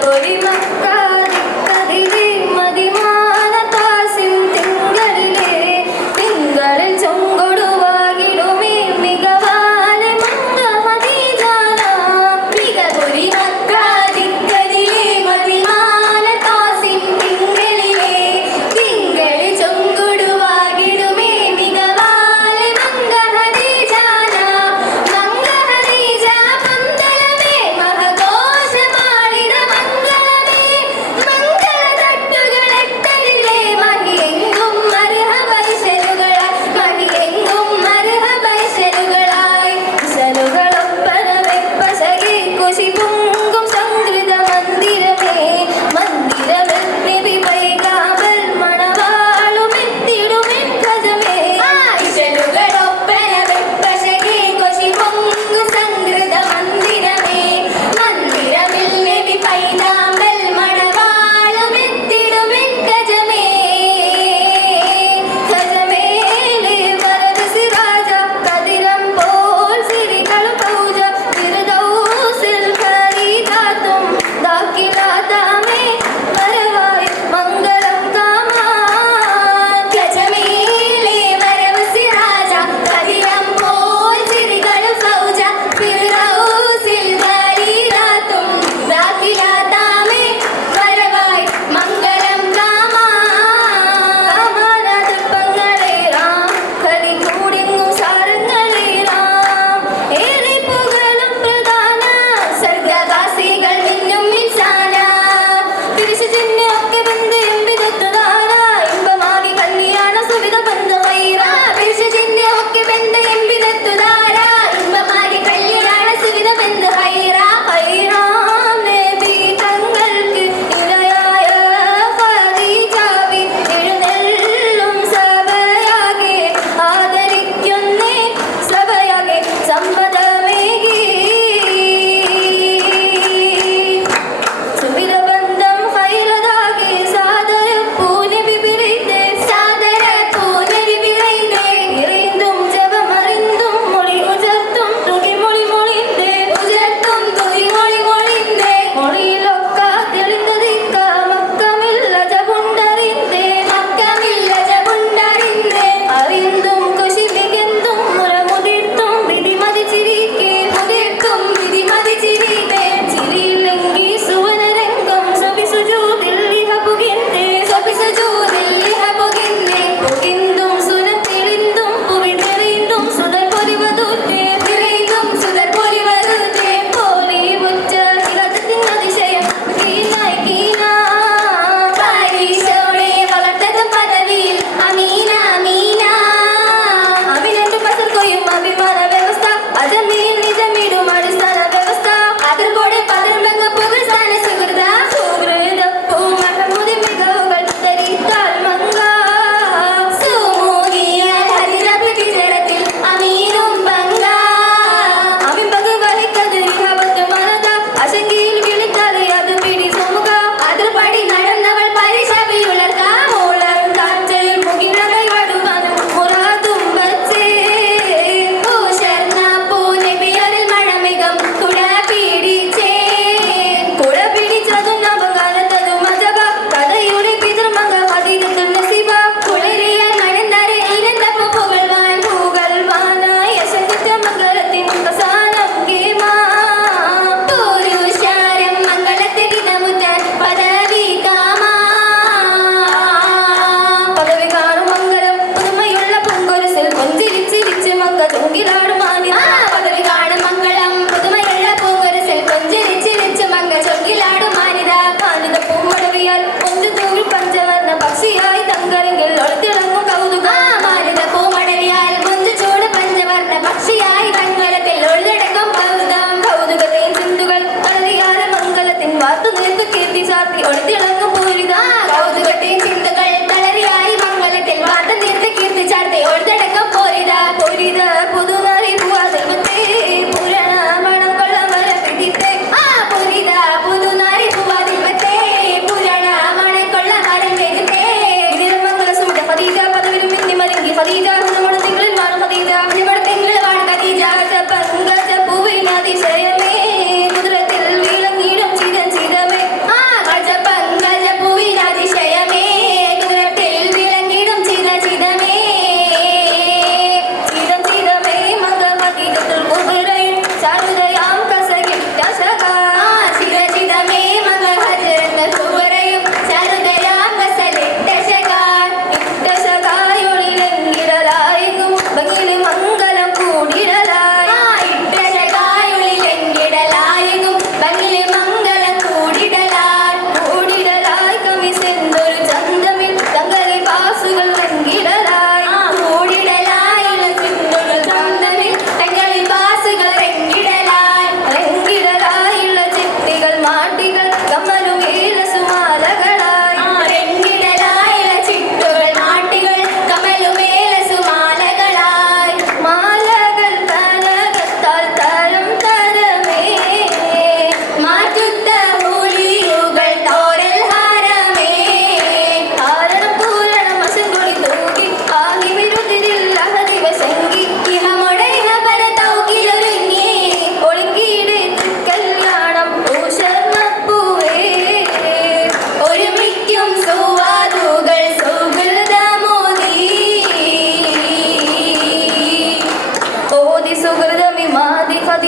теплові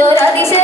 Pandora dice